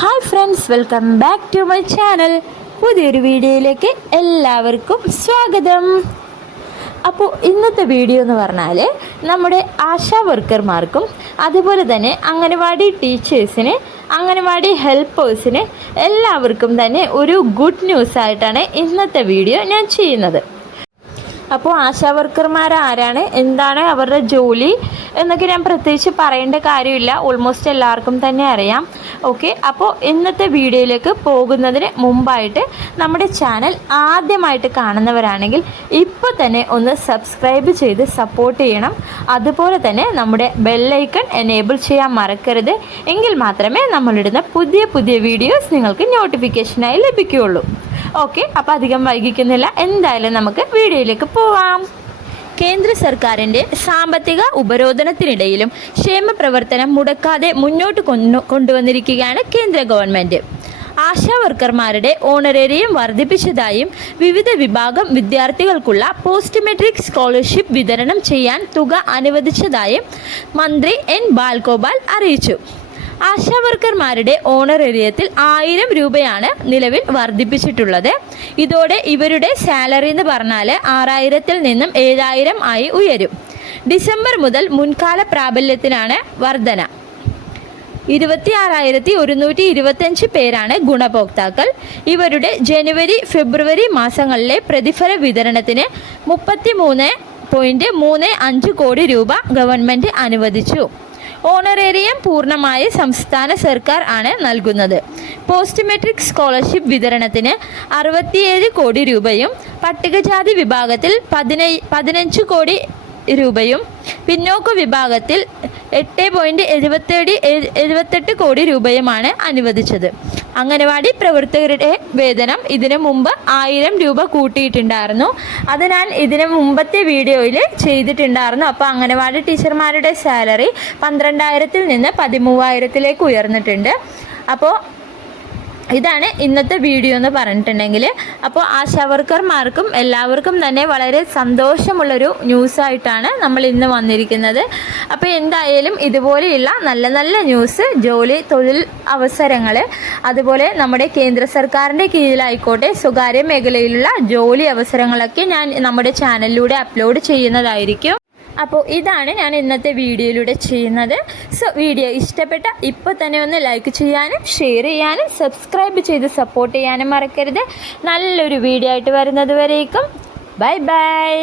Hi friends welcome back to my channel പുതിയൊരു വീഡിയോയിലേക്ക് എല്ലാവർക്കും സ്വാഗതം. അപ്പോൾ ഇന്നത്തെ വീഡിയോ എന്ന് പറഞ്ഞാൽ നമ്മുടെ ആശാ വർക്കർമാർക്കും അതുപോലെ തന്നെ അംഗനവാടി ടീച്ചേഴ്സിന് അംഗനവാടി ഹെൽപ്പേഴ്സിന് എല്ലാവർക്കും തന്നെ ഒരു ഗുഡ് ന്യൂസ് ആയിട്ടാണ് ഇന്നത്തെ വീഡിയോ ഞാൻ ചെയ്യുന്നത്. അപ്പോൾ ആശാ വർക്കർമാർ ആരാണ്? എന്താണ് അവരുടെ ജോലി? എന്നൊക്കെ ഞാൻ പ്രത്യേകിച്ച് പറയേണ്ട കാര്യമില്ല. ഓൾമോസ്റ്റ് എല്ലാവർക്കും തന്നെ അറിയാം. ഓക്കെ അപ്പോൾ ഇന്നത്തെ വീഡിയോയിലേക്ക് പോകുന്നതിന് മുമ്പായിട്ട് നമ്മുടെ ചാനൽ ആദ്യമായിട്ട് കാണുന്നവരാണെങ്കിൽ ഇപ്പോൾ തന്നെ ഒന്ന് സബ്സ്ക്രൈബ് ചെയ്ത് സപ്പോർട്ട് ചെയ്യണം. അതുപോലെ തന്നെ നമ്മുടെ ബെല്ലൈക്കൺ എനേബിൾ ചെയ്യാൻ മറക്കരുത്. എങ്കിൽ മാത്രമേ നമ്മളിടുന്ന പുതിയ പുതിയ വീഡിയോസ് നിങ്ങൾക്ക് നോട്ടിഫിക്കേഷനായി ലഭിക്കുകയുള്ളൂ. ഓക്കെ അപ്പോൾ അധികം വൈകിക്കുന്നില്ല. എന്തായാലും നമുക്ക് വീഡിയോയിലേക്ക് പോവാം. കേന്ദ്ര സർക്കാരിന്റെ സാമ്പത്തിക ഉപരോധനത്തിനിടയിലും ക്ഷേമ പ്രവർത്തനം മുടക്കാതെ മുന്നോട്ട് കൊണ്ടു കൊണ്ടുവന്നിരിക്കുകയാണ് കേന്ദ്ര ഗവൺമെന്റ് ആശാ വർക്കർമാരുടെ ഓണറേറിയം വർദ്ധിപ്പിച്ചതായും വിവിധ വിഭാഗം വിദ്യാർത്ഥികൾക്കുള്ള പോസ്റ്റ് മെട്രിക് സ്കോളർഷിപ്പ് വിതരണം ചെയ്യാൻ തുക അനുവദിച്ചതായും മന്ത്രി എൻ ബാൽഗോപാൽ അറിയിച്ചു. ആശാ വർക്കർമാരുടെ ഓണറേറിയത്തിൽ ആയിരം രൂപയാണ് നിലവിൽ വർദ്ധിപ്പിച്ചിട്ടുള്ളത്. ഇതോടെ ഇവരുടെ സാലറി എന്ന് പറഞ്ഞാൽ ആറായിരത്തിൽ നിന്നും ഏഴായിരം ആയി ഉയരും. ഡിസംബർ മുതൽ മുൻകാല പ്രാബല്യത്തിനാണ് വർധന. ഇരുപത്തി ആറായിരത്തി ഒരുന്നൂറ്റി ഇരുപത്തഞ്ച് പേരാണ് ഗുണഭോക്താക്കൾ. ഇവരുടെ ജനുവരി ഫെബ്രുവരി മാസങ്ങളിലെ പ്രതിഫല വിതരണത്തിന് മുപ്പത്തി മൂന്ന് പോയിന്റ് മൂന്ന് അഞ്ച് കോടി രൂപ ഗവൺമെന്റ് അനുവദിച്ചു. ഓണറേറിയം പൂർണമായി സംസ്ഥാന സർക്കാർ ആണ് നൽകുന്നത്. പോസ്റ്റ് മെട്രിക് സ്കോളർഷിപ്പ് വിതരണത്തിന് അറുപത്തിയേഴ് കോടി രൂപയും പട്ടികജാതി വിഭാഗത്തിൽ പതിനൈ പതിനഞ്ച് കോടി രൂപയും പിന്നോക്ക വിഭാഗത്തിൽ എട്ട് പോയിന്റ് എഴുപത്തേഴ് എഴുപത്തെട്ട് കോടി രൂപയുമാണ് അനുവദിച്ചത്. അംഗനവാടി പ്രവർത്തകരുടെ വേതനം ഇതിനു മുമ്പ് ആയിരം രൂപ കൂട്ടിയിട്ടുണ്ടായിരുന്നു. അതിനാൽ ഇതിനു മുമ്പത്തെ വീഡിയോയിൽ ചെയ്തിട്ടുണ്ടായിരുന്നു. അപ്പോൾ അംഗനവാടി ടീച്ചർമാരുടെ സാലറി പന്ത്രണ്ടായിരത്തിൽ നിന്ന് പതിമൂവായിരത്തിലേക്ക് ഉയർന്നിട്ടുണ്ട്. അപ്പോൾ ഇതാണ് ഇന്നത്തെ വീഡിയോ എന്ന് പറഞ്ഞിട്ടുണ്ടെങ്കിൽ. അപ്പോൾ ആശാവർക്കർമാർക്കും എല്ലാവർക്കും തന്നെ വളരെ സന്തോഷമുള്ളൊരു ന്യൂസായിട്ടാണ് നമ്മൾ ഇന്ന് വന്നിരിക്കുന്നത്. അപ്പോൾ എന്തായാലും ഇതുപോലെയുള്ള നല്ല നല്ല ന്യൂസ് ജോലി തൊഴിൽ അവസരങ്ങൾ അതുപോലെ നമ്മുടെ കേന്ദ്ര സർക്കാരിന്റെ കീഴിലായിക്കോട്ടെ സ്വകാര്യ മേഖലയിലുള്ള ജോലി അവസരങ്ങളൊക്കെ ഞാൻ നമ്മുടെ ചാനലിലൂടെ അപ്ലോഡ് ചെയ്യുന്നതായിരിക്കും. അപ്പോൾ ഇതാണ് ഞാൻ ഇന്നത്തെ വീഡിയോയിലൂടെ ചെയ്യുന്നത്. സോ വീഡിയോ ഇഷ്ടപ്പെട്ട ഇപ്പോൾ തന്നെ ഒന്ന് ലൈക്ക് ചെയ്യാനും ഷെയർ ചെയ്യാനും സബ്സ്ക്രൈബ് ചെയ്ത് സപ്പോർട്ട് ചെയ്യാനും മറക്കരുത്. നല്ലൊരു വീഡിയോ ആയിട്ട് വരുന്നത് വരേക്കും. Bye bye